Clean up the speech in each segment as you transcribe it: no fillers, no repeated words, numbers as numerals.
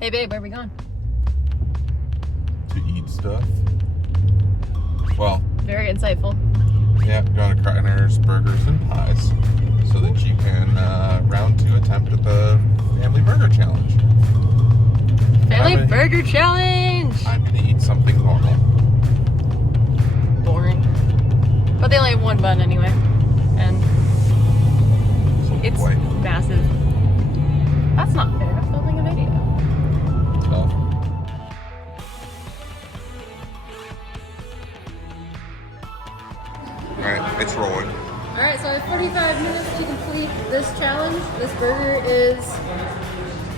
Hey babe, where are we going? To eat stuff. Well, Very insightful. yeah, going to Kriner's Burgers and Pies so that you can round 2 attempt at the Family Burger Challenge. Family Burger Challenge! I'm going to eat something normal. Boring. But they only have one bun anyway. And So it's boy, massive. That's not fair. I'm filming a video. tough. Alright, it's rolling. Alright, so I have 45 minutes to complete this challenge. This burger is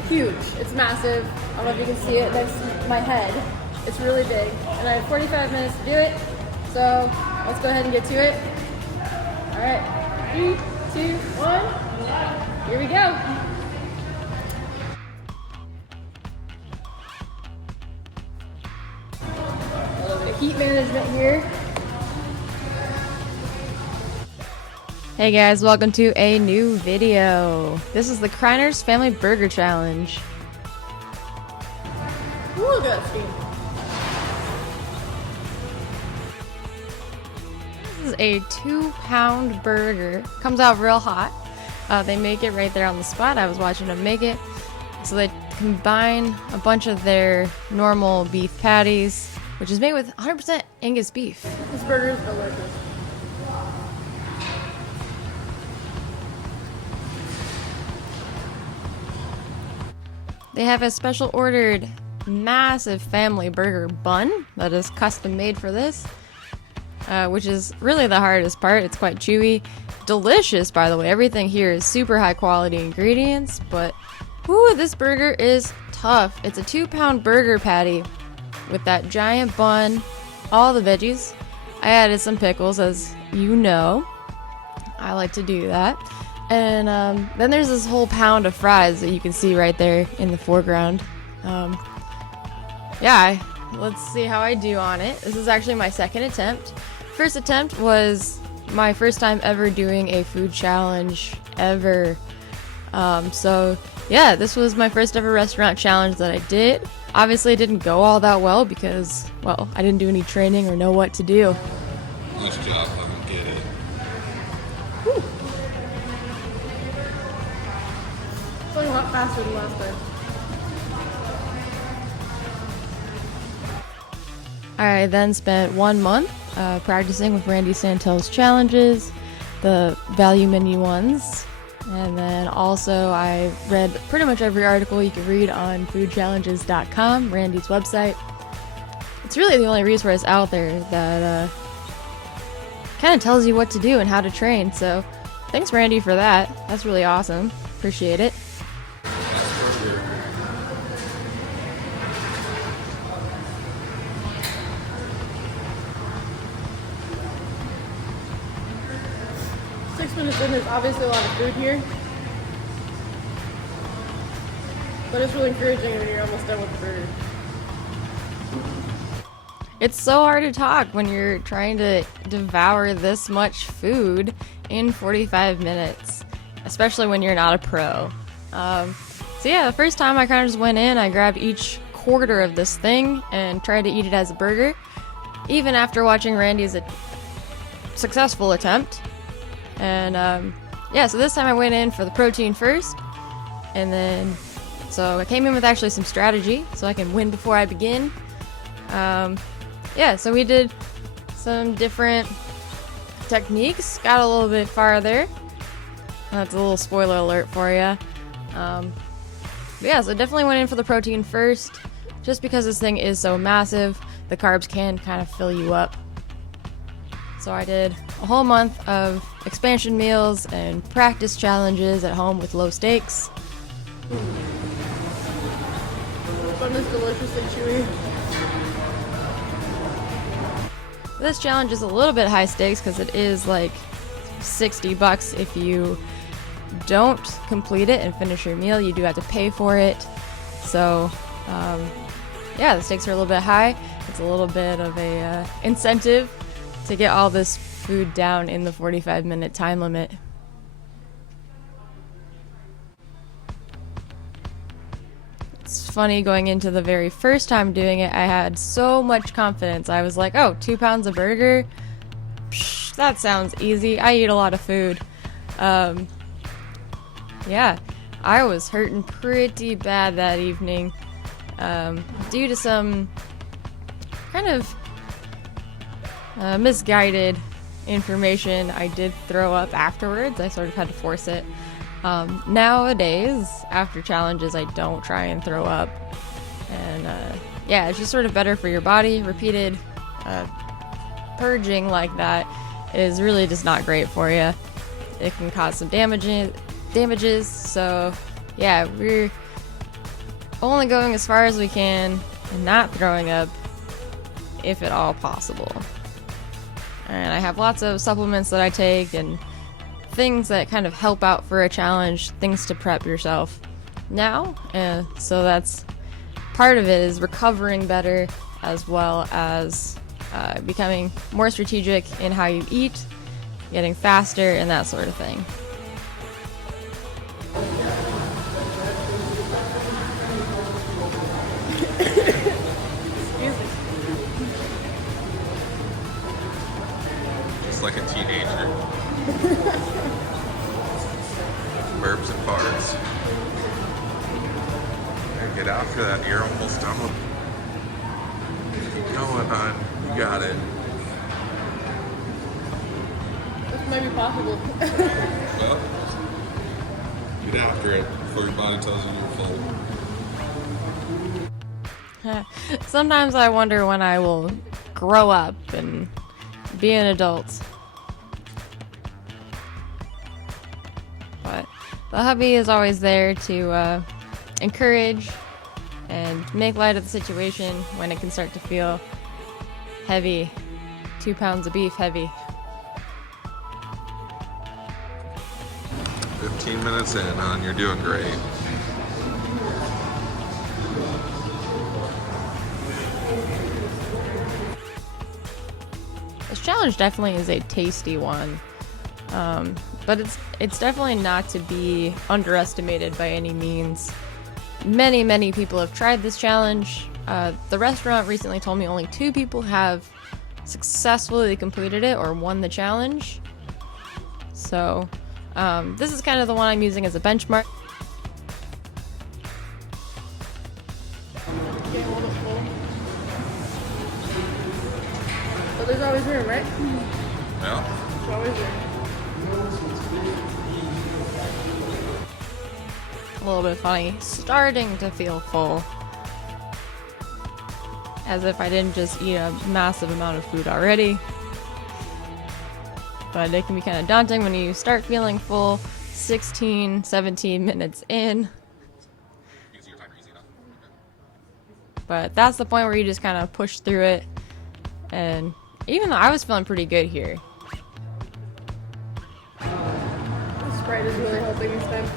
huge. It's massive. I don't know if you can see it next to my head. It's really big. And I have 45 minutes to do it. So let's go ahead and get to it. Alright. 3, 2, 1. Here we go. A little bit of heat management here. Hey guys, welcome to a new video. This is the Kriner's Family Burger Challenge. Ooh, look at that steam. This is a 2-pound burger. Comes out real hot. They make it right there on the spot. I was watching them make it. So they combine a bunch of their normal beef patties, which is made with 100% Angus beef. This burger is delicious. They have a special ordered massive family burger bun that is custom made for this, which is really the hardest part. It's quite chewy. Delicious, by the way. Everything here is super high quality ingredients, but whoo, this burger is tough. It's a 2-pound burger patty with that giant bun, all the veggies. I added some pickles, as you know. I like to do that. And then there's this whole pound of fries that you can see right there in the foreground. Yeah, let's see how I do on it. This is actually my second attempt. First attempt was my first time ever doing a food challenge ever. So yeah, this was my first ever restaurant challenge that I did. Obviously it didn't go all that well because, well, I didn't do any training or know what to do. Nice job, I don't get it. Whew. It's going a lot faster than last time. I then spent 1 month practicing with Randy Santel's challenges, the value menu ones, and then also I read pretty much every article you could read on foodchallenges.com, Randy's website. It's really the only resource out there that kind of tells you what to do and how to train, so thanks Randy for that. That's really awesome. Appreciate it. 6 minutes in, there's obviously a lot of food here. But it's really encouraging when you're almost done with the burger. It's so hard to talk when you're trying to devour this much food in 45 minutes. Especially when you're not a pro. So yeah, the first time I kind of just went in, I grabbed each quarter of this thing and tried to eat it as a burger. Even after watching Randy's successful attempt. And yeah, so this time I went in for the protein first, and then so I came in with actually some strategy so I can win before I begin. Yeah, so we did some different techniques, got a little bit farther. That's a little spoiler alert for you. Yeah, so definitely went in for the protein first, just because this thing is so massive, the carbs can kind of fill you up. So I did a whole month of expansion meals and practice challenges at home with low stakes. The bun is delicious and chewy. This challenge is a little bit high stakes because it is like $60 if you don't complete it and finish your meal. You do have to pay for it. So yeah, the stakes are a little bit high. It's a little bit of a incentive to get all this food down in the 45-minute time limit. It's funny, going into the very first time doing it, I had so much confidence. I was like, oh, 2 pounds of burger? Psh, that sounds easy. I eat a lot of food. Yeah, I was hurting pretty bad that evening due to some kind of misguided information. I did throw up afterwards. I sort of had to force it. Nowadays, after challenges, I don't try and throw up. And yeah, it's just sort of better for your body. Repeated purging like that is really just not great for you. It can cause some damages. So yeah, we're only going as far as we can and not throwing up if at all possible. And I have lots of supplements that I take and things that kind of help out for a challenge, things to prep yourself now. So that's part of it, is recovering better, as well as becoming more strategic in how you eat, getting faster, and that sort of thing. Just like a teenager. Burps and farts. And get after that. You're almost done with. Keep going, hon. You got it. This might be possible. Well, get after it before your body tells you you're full. Sometimes I wonder when I will grow up and be an adult. But the hubby is always there to encourage and make light of the situation when it can start to feel heavy. 2 pounds of beef heavy. 15 minutes in, hon. You're doing great. This challenge definitely is a tasty one, but it's definitely not to be underestimated by any means. Many people have tried this challenge. The restaurant recently told me only 2 people have successfully completed it or won the challenge. So this is kind of the one I'm using as a benchmark. But there's always room, right? Yeah. There's always room. A little bit funny. Starting to feel full. As if I didn't just eat a massive amount of food already. But it can be kind of daunting when you start feeling full 16, 17 minutes in. But that's the point where you just kind of push through it. And even though I was feeling pretty good here. The Sprite is really helping this time.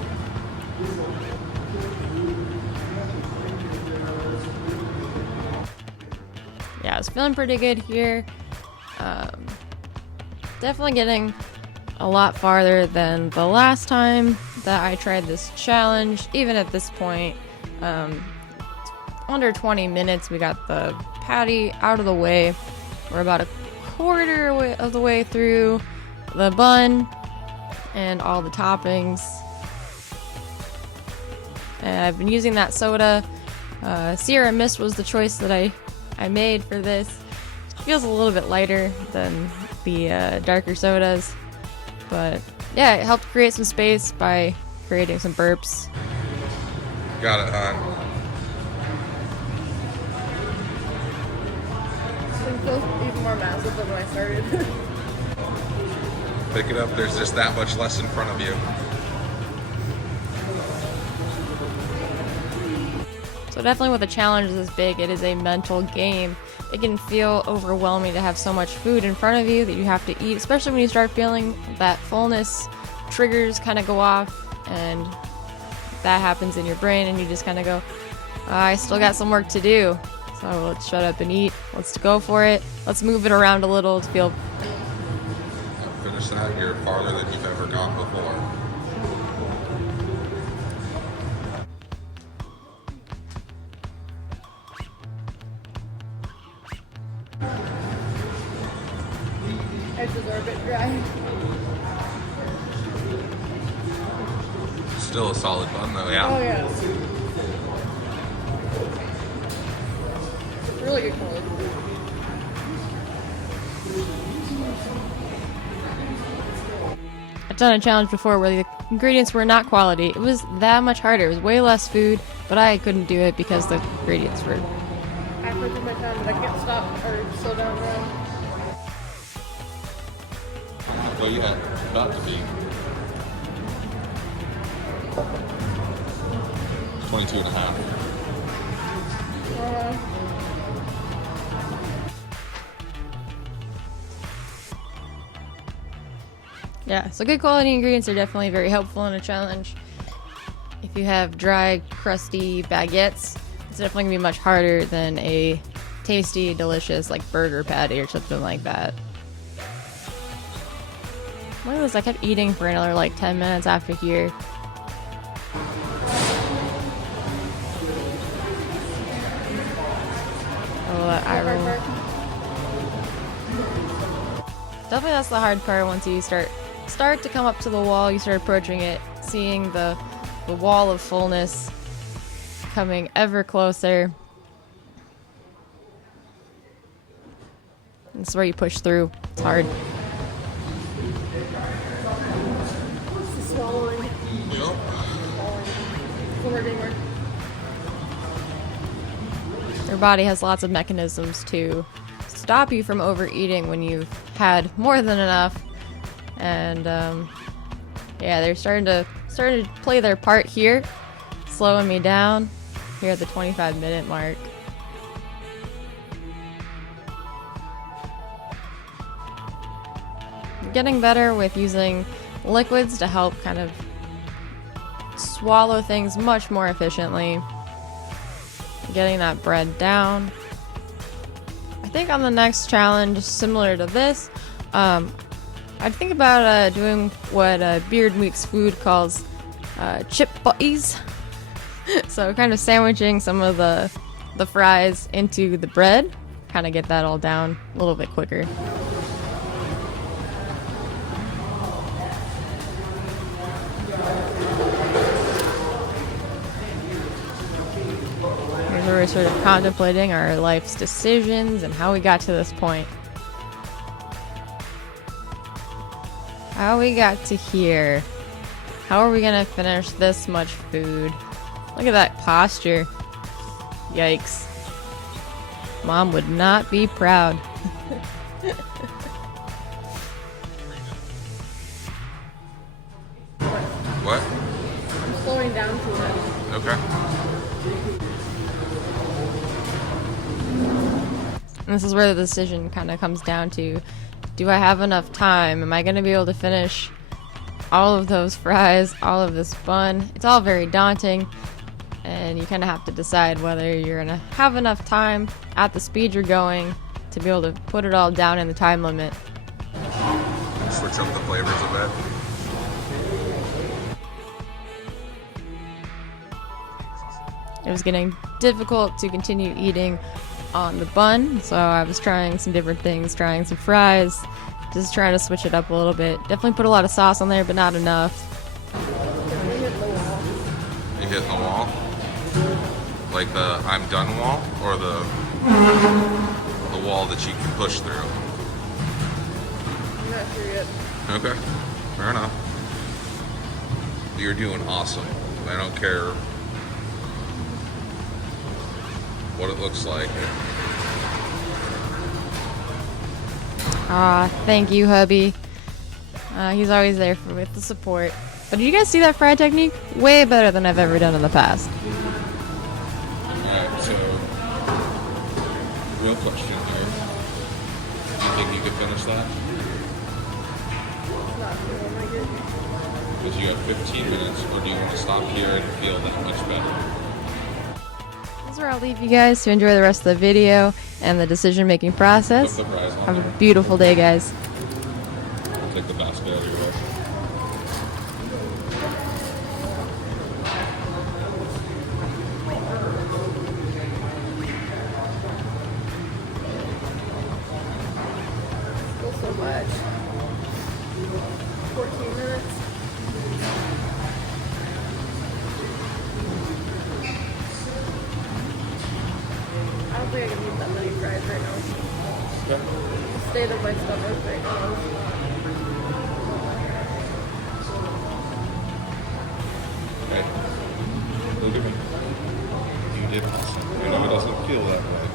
Yeah, I was feeling pretty good here. Definitely getting a lot farther than the last time that I tried this challenge. Even at this point, under 20 minutes, we got the patty out of the way. We're about a quarter of the way through the bun and all the toppings. And I've been using that soda. Sierra Mist was the choice that I made for this. It feels a little bit lighter than the darker sodas. But yeah, it helped create some space by creating some burps. Got it, hon. This thing feels even more massive than when I started. Pick it up. There's just that much less in front of you. So definitely with a challenge this big, it is a mental game. It can feel overwhelming to have so much food in front of you that you have to eat, especially when you start feeling that fullness. Triggers kind of go off, and that happens in your brain, and you just kind of go, I still got some work to do. So let's shut up and eat. Let's go for it. Let's move it around a little to feel. Finish that. You're farther than you've ever gone before. edges are a bit dry. Still a solid bun though, yeah. Oh yeah. It's really good quality. I've done a challenge before where the ingredients were not quality. It was that much harder. It was way less food, but I couldn't do it because the ingredients were. Halfway through my time, but I can't stop or slow down now. Well, yeah, about to be. 22 and a half. Yeah, so good quality ingredients are definitely very helpful in a challenge. If you have dry, crusty baguettes, it's definitely gonna be much harder than a tasty, delicious like burger patty or something like that. Look at this, I kept eating for another like 10 minutes after here. Oh, that eye roll. Definitely that's the hard part once you start to come up to the wall, you start approaching it, seeing the wall of fullness coming ever closer. This is where you push through. It's hard. Swallowing. Yep. Swallowing. Your body has lots of mechanisms to stop you from overeating when you've had more than enough. And yeah, they're starting to play their part here, slowing me down here at the 25-minute mark. Getting better with using liquids to help kind of swallow things much more efficiently. Getting that bread down. I think on the next challenge, similar to this, I'd think about doing what Beard Week's food calls chip butties. So kind of sandwiching some of the fries into the bread, kind of get that all down a little bit quicker. Here's where we're sort of contemplating our life's decisions and how we got to this point. How we got to here. How are we gonna finish this much food? Look at that posture. Yikes. Mom would not be proud. What? I'm slowing down too much. Okay. And this is where the decision kind of comes down to, do I have enough time? Am I going to be able to finish all of those fries, all of this bun? It's all very daunting, and you kind of have to decide whether you're going to have enough time at the speed you're going to be able to put it all down in the time limit. Switch up the flavors a bit. It was getting difficult to continue eating on the bun, so I was trying some different things, trying some fries, just trying to switch it up a little bit. Definitely put a lot of sauce on there, but not enough. You hitting the wall? Like the I'm done wall, or the wall that you can push through? I'm not sure yet. Okay, fair enough. You're doing awesome. I don't care what it looks like. Thank you, hubby. He's always there with the support. But did you guys see that fry technique? Way better than I've ever done in the past. Alright, so real question here. Do you think you could finish that? Not feeling like it. Because you have 15 minutes, or do you want to stop here and feel that much better? This is where I'll leave you guys to enjoy the rest of the video and the decision-making process. Put the fries on Have there. a beautiful day, guys. Take the basket out of your way. Still so much. think I can eat that many fries right now. Okay. The state of my stomach right now. Okay. Look at me. You did awesome. I know it doesn't feel that way.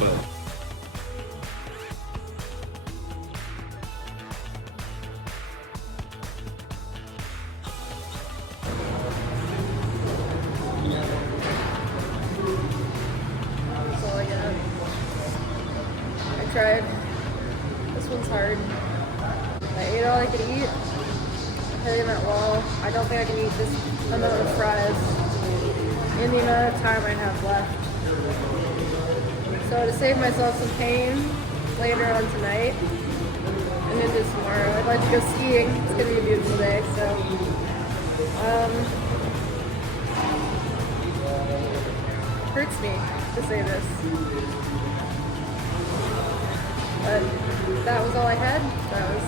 But That's all I got. I tried. This one's hard. I ate all I could eat. Hitting that wall. I don't think I can eat this amount of fries in the amount of time I have left. So to save myself some pain later on tonight and into tomorrow, I'd like to go skiing. It's gonna be a beautiful day, so hurts me to say this. But that was all I had. That was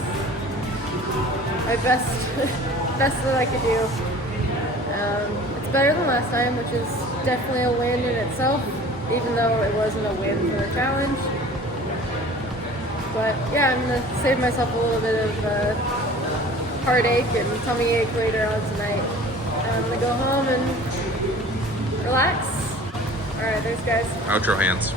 my best that I could do. It's better than last time, which is definitely a win in itself, even though it wasn't a win for the challenge. But yeah, I'm gonna save myself a little bit of heartache and tummy ache later on tonight. And I'm gonna go home and relax. Alright, thanks guys. outro hands.